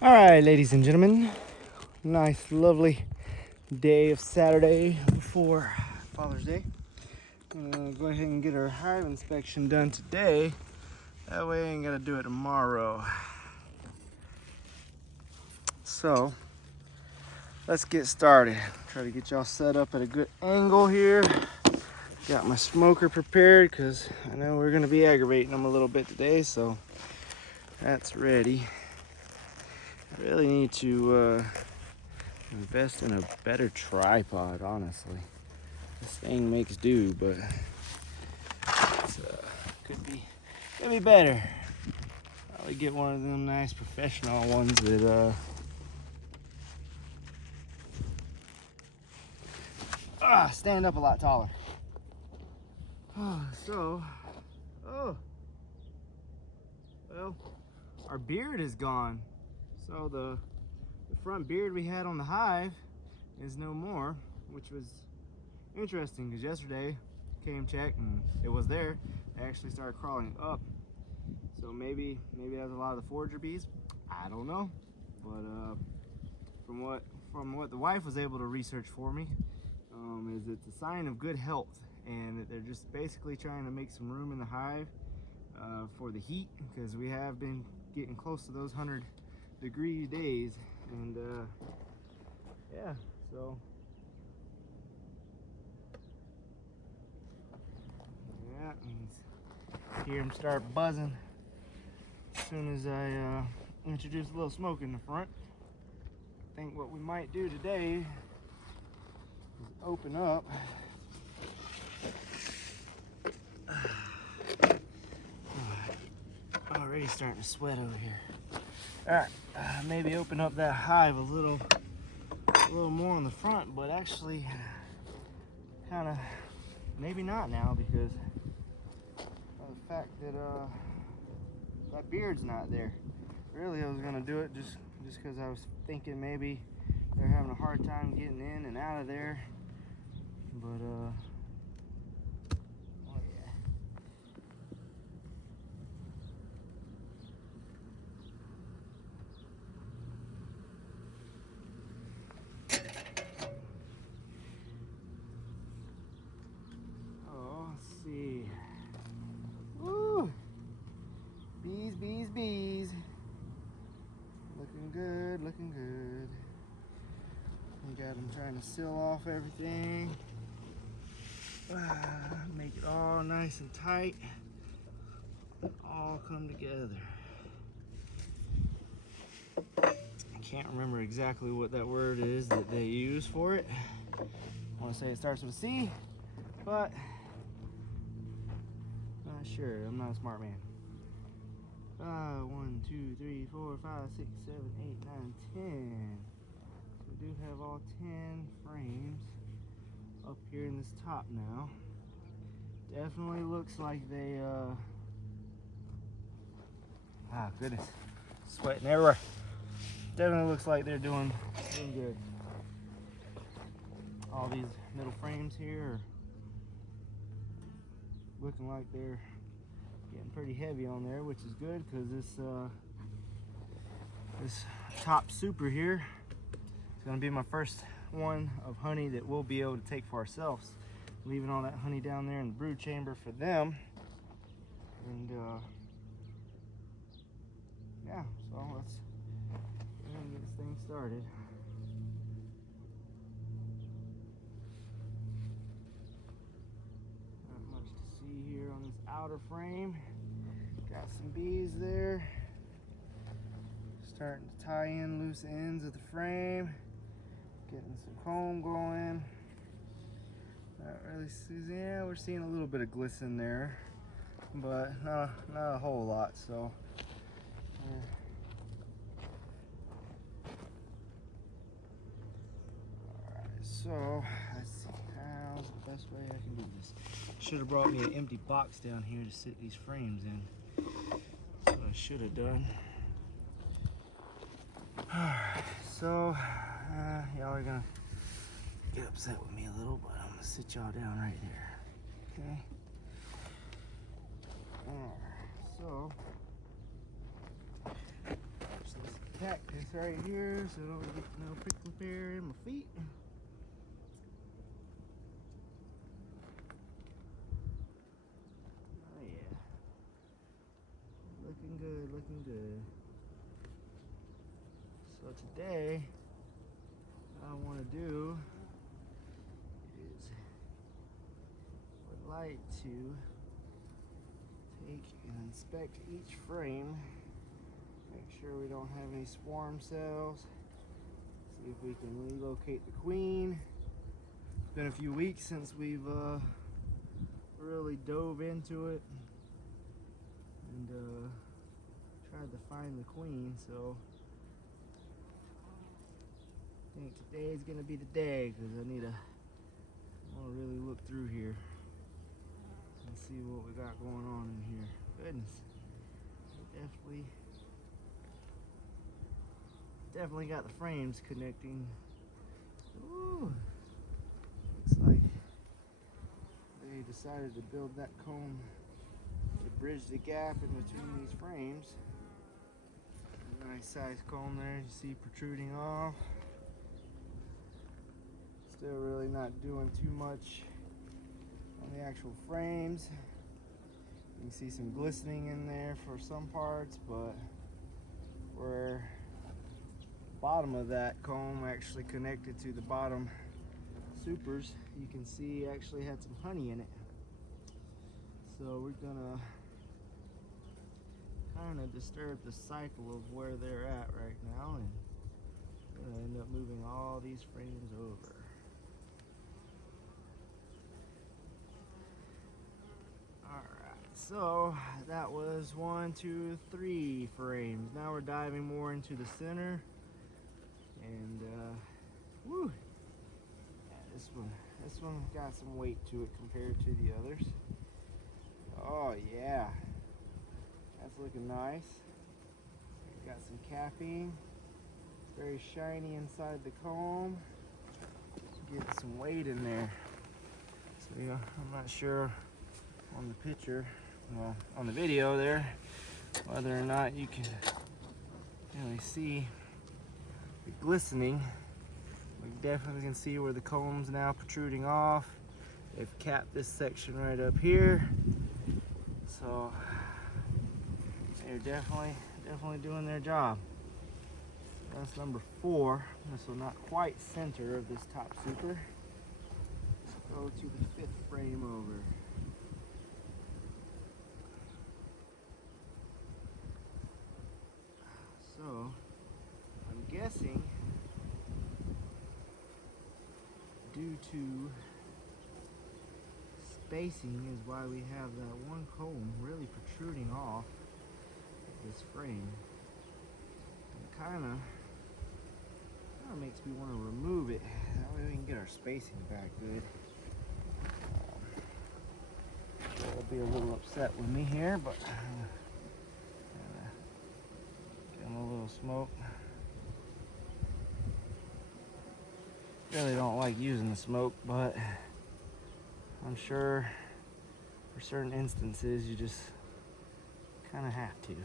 All right, ladies and gentlemen, nice, lovely day of Saturday before Father's Day. Go ahead and get our hive inspection done today. That way I ain't gotta do it tomorrow. So, let's get started. Try to get y'all set up at a good angle here. Got my smoker prepared because I know we're gonna be aggravating them a little bit today, so that's ready. I really need to invest in a better tripod, honestly. This thing makes do, but it's, could be better. Probably get one of them nice professional ones that stand up a lot taller. Well, our beard is gone. So the front beard we had on the hive is no more, which was interesting because yesterday came check and it was there. It actually started crawling up. So maybe that's a lot of the forager bees. I don't know, but from what the wife was able to research for me, is it's a sign of good health, and that they're just basically trying to make some room in the hive for the heat, because we have been getting close to those 100-degree days, and yeah, so yeah, and hear them start buzzing as soon as I introduce a little smoke in the front. I think what we might do today is open up already starting to sweat over here. All right, maybe open up that hive a little more on the front, but actually kind of maybe not now, because of the fact that that beard's not there. Really, I was gonna do it just because I was thinking maybe they're having a hard time getting in and out of there, but oh yeah. Oh, let's see. Woo! Bees. Looking good. We got them trying to seal off everything. Make it all nice and tight. All come together. I can't remember exactly what that word is that they use for it. I want to say it starts with a C, but not sure. I'm not a smart man. 1, 2, 3, 4, 5, 6, 7, 8, 9, 10. So we do have all 10 frames up here in this top now. Definitely looks like they goodness, sweating everywhere. Definitely looks like they're doing good. All these middle frames here are looking like they're getting pretty heavy on there, which is good, because this top super here is going to be my first one of honey that we'll be able to take for ourselves, leaving all that honey down there in the brood chamber for them. And yeah, so let's go ahead and get this thing started. Not much to see here on this outer frame. Got some bees there. Starting to tie in loose ends of the frame. Getting some comb going. Not really seeing, yeah, we're seeing a little bit of glisten there, but not a whole lot, so yeah. Alright, so let's see, how's the best way I can do this. Should have brought me an empty box down here to sit these frames in. That's what I should have done. Alright, so y'all are gonna get upset with me a little, but I'm gonna sit y'all down right here. Okay? Alright, so cactus right here so I don't get no prickly pear in my feet. Oh yeah. Looking good, looking good. So today, what I want to do is would like to take and inspect each frame, make sure we don't have any swarm cells, see if we can relocate the queen. It's been a few weeks since we've really dove into it and tried to find the queen, so I think today is gonna be the day because I want to really look through here and see what we got going on in here. Goodness, definitely got the frames connecting. Ooh, looks like they decided to build that comb to bridge the gap in between these frames. Nice size comb there, you see protruding off. Still really not doing too much on the actual frames. You can see some glistening in there for some parts, but where the bottom of that comb actually connected to the bottom supers, you can see actually had some honey in it. So we're gonna kind of disturb the cycle of where they're at right now, and we're gonna end up moving all these frames over. So that was 1, 2, 3 frames. Now we're diving more into the center, and woo, yeah, this one got some weight to it compared to the others. Oh yeah, that's looking nice. Got some capping. It's very shiny inside the comb. Getting some weight in there. So yeah, I'm not sure on the picture, well, on the video there, whether or not you can really see the glistening. We definitely can see where the comb's now protruding off. They've capped this section right up here, so they're definitely doing their job. That's number 4. This will not quite center of this top super. Let's go to the 5th frame over. So, I'm guessing due to spacing is why we have that one comb really protruding off this frame. It kind of makes me want to remove it. That way we can get our spacing back good. They'll be a little upset with me here, but a little smoke. Really don't like using the smoke, but I'm sure for certain instances you just kind of have to.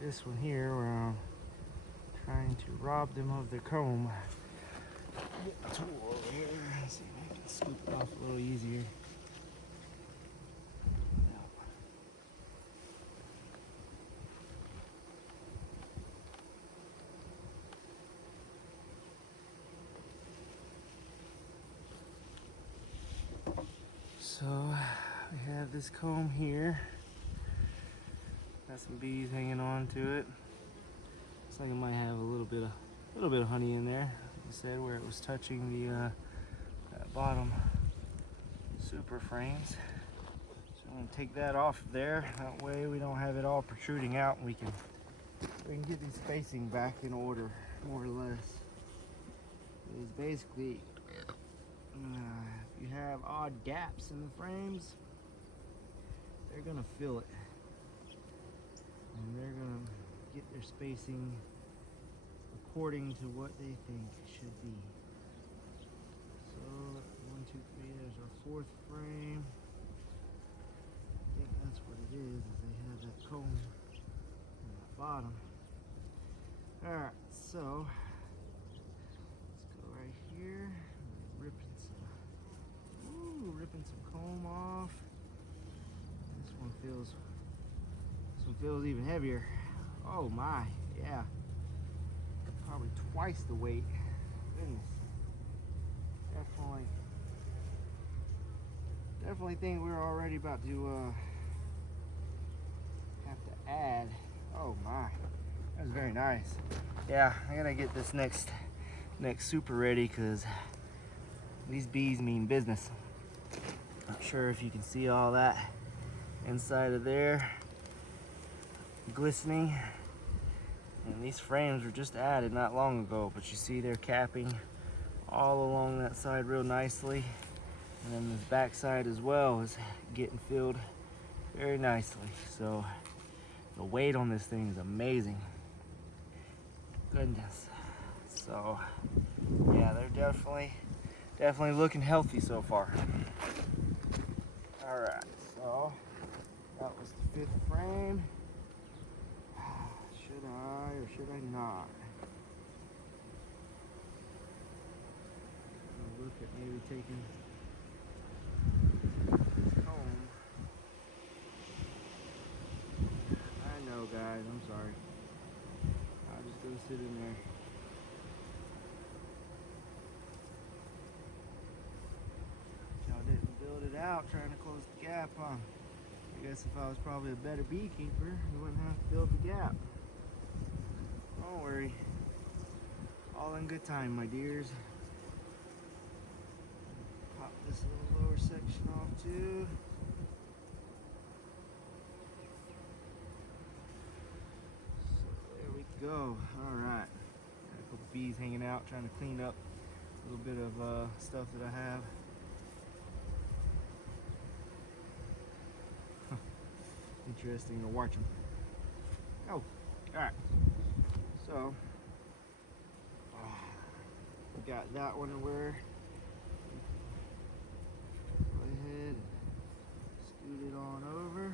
This one here where I'm trying to rob them of their comb. Get the tool over here, see if I can scoop it off a little easier. So we have this comb here. Got some bees hanging on to it. Looks like it might have a little bit of honey in there. Like I said, where it was touching the that bottom super frames. So I'm gonna take that off there. That way we don't have it all protruding out, and we can get the spacing back in order, more or less. It's basically if you have odd gaps in the frames, they're gonna fill it. And they're going to get their spacing according to what they think it should be. This one feels even heavier. Oh my, yeah. Probably twice the weight. Goodness. Definitely think we're already about to have to add. Oh my, that was very nice. Yeah, I gotta get this next super ready because these bees mean business. Not sure if you can see all that inside of there glistening. And these frames were just added not long ago, but you see they're capping all along that side real nicely. And then this back side as well is getting filled very nicely. So the weight on this thing is amazing. Goodness. So yeah, they're definitely looking healthy so far. All right, so that was the 5th frame. Should I or should I not? I'll look at maybe taking this comb. I know, guys, I'm sorry. I'll just go sit in there. Y'all didn't build it out trying to close the gap, huh? I guess if I was probably a better beekeeper, you wouldn't have to build the gap. Don't worry. All in good time, my dears. Pop this little lower section off too. So there we go. All right. Got a couple bees hanging out, trying to clean up a little bit of stuff that I have. Interesting to watch them. Oh, all right. So we got that one to wear. Go ahead and scoot it on over.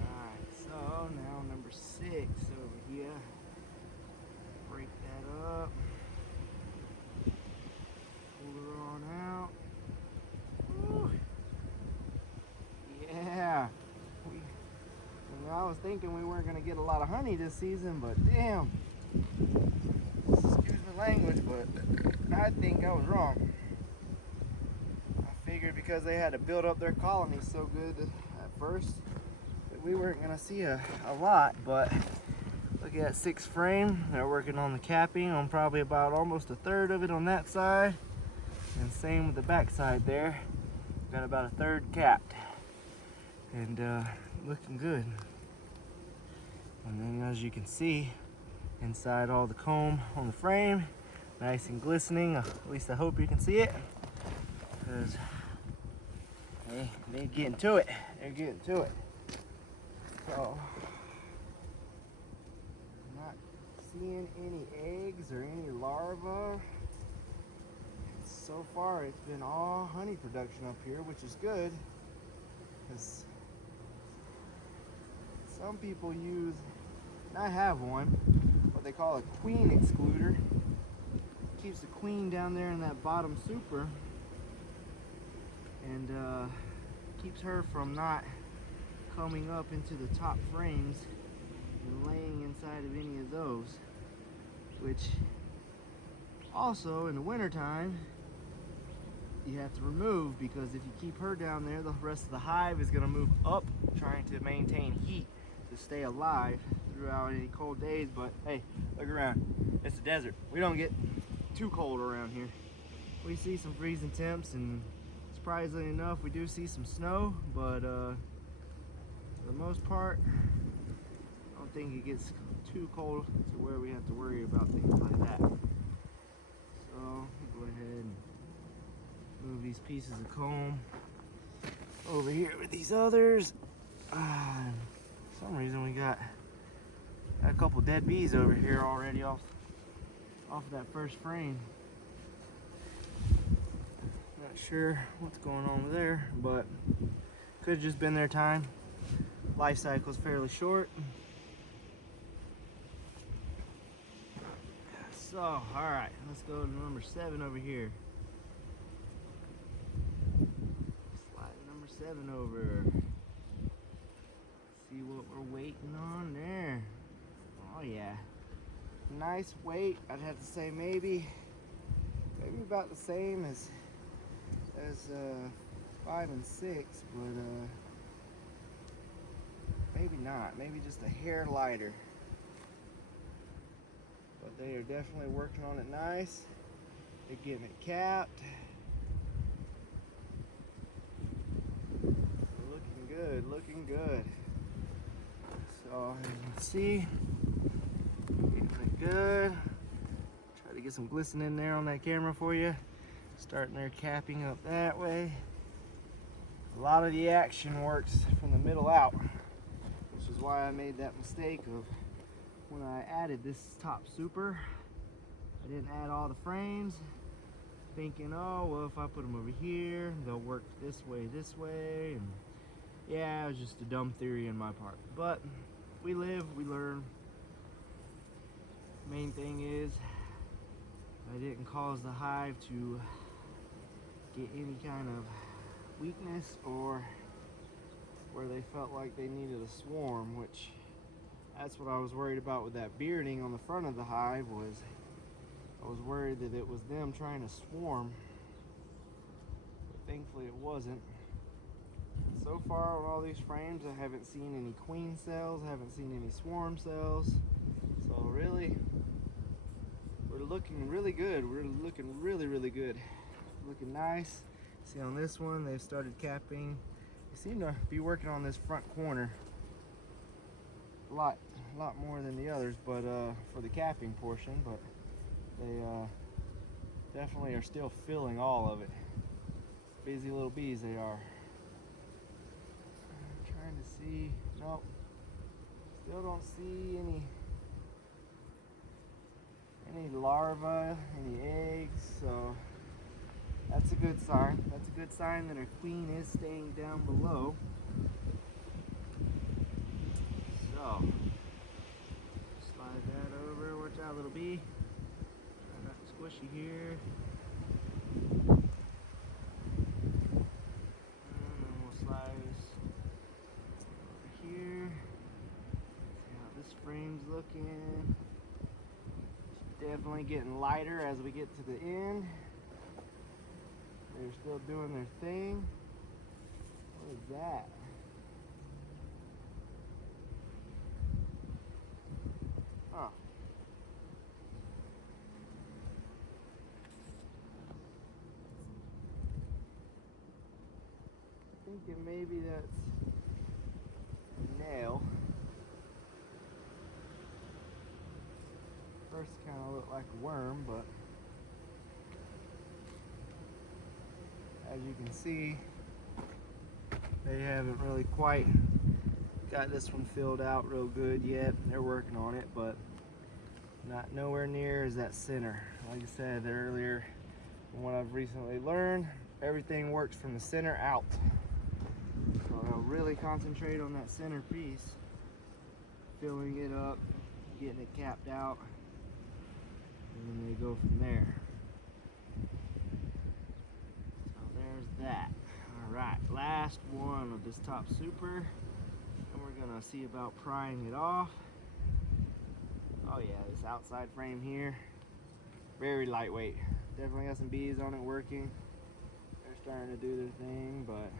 Alright, so now number 6 over here. Break that up. Pull her on out. Woo. Yeah. I was thinking we weren't going to get a lot of honey this season, but damn. Excuse my language, but I think I was wrong. I figured because they had to build up their colony so good at first that we weren't going to see a lot, but look at that 6th frame. They're working on the capping on probably about almost 1/3 of it on that side, and same with the back side there. Got about 1/3 capped, and looking good. And then as you can see inside all the comb on the frame, nice and glistening. At least I hope you can see it, because they're getting to it. They're getting to it. So not seeing any eggs or any larvae. So far it's been all honey production up here, which is good, because some people use, and I have one, what they call a queen excluder. Keeps the queen down there in that bottom super, and keeps her from not coming up into the top frames and laying inside of any of those, which also in the wintertime you have to remove, because if you keep her down there, the rest of the hive is going to move up trying to maintain heat to stay alive throughout any cold days. But hey, look around, it's a desert. We don't get too cold around here. We see some freezing temps, and surprisingly enough we do see some snow, but for the most part I don't think it gets too cold to where we have to worry about things like that. So go ahead and move these pieces of comb over here with these others. For some reason we got a couple dead bees over here already off of that first frame. Not sure what's going on with there, but could have just been their time. Life cycle is fairly short. So, all right, let's go to number 7 over here. 7 over. See what we're waiting on there. Oh yeah, nice weight. I'd have to say maybe about the same as 5 and 6, but maybe not. Maybe just a hair lighter. But they are definitely working on it nice. They're getting it capped. Looking good, looking good. So as you can see, getting it good. Try to get some glisten in there on that camera for you. Starting their capping up that way. A lot of the action works from the middle out, which is why I made that mistake of when I added this top super. I didn't add all the frames, thinking, oh, well, if I put them over here, they'll work this way, and yeah, it was just a dumb theory on my part. But we live, we learn. Main thing is, I didn't cause the hive to get any kind of weakness or where they felt like they needed a swarm, which that's what I was worried about with that bearding on the front of the hive. Was I was worried that it was them trying to swarm, but thankfully it wasn't. So far on all these frames, I haven't seen any queen cells, haven't seen any swarm cells, so really we're looking really good. We're looking really good. Looking nice. See, on this one they've started capping. They seem to be working on this front corner a lot more than the others, but for the capping portion, but they definitely are still filling all of it. Busy little bees they are. I'm trying to see. Nope, still don't see any larvae, any eggs, so that's a good sign. That's a good sign that our queen is staying down below. So, slide that over. Watch out, little bee. Try not to squish you here. And then we'll slide this over here. See how this frame's looking. Definitely getting lighter as we get to the end. They're still doing their thing. What is that? Huh. Thinking maybe that's a nail. First kind of looked like a worm, but as you can see, they haven't really quite got this one filled out real good yet. They're working on it, but not nowhere near as that center. Like I said earlier, from what I've recently learned, everything works from the center out. So I'll really concentrate on that center piece, filling it up, getting it capped out, and then they go from there. So there's that. Alright, last one of this top super, and we're gonna see about prying it off. Oh yeah, this outside frame here, very lightweight. Definitely got some bees on it working. They're starting to do their thing, but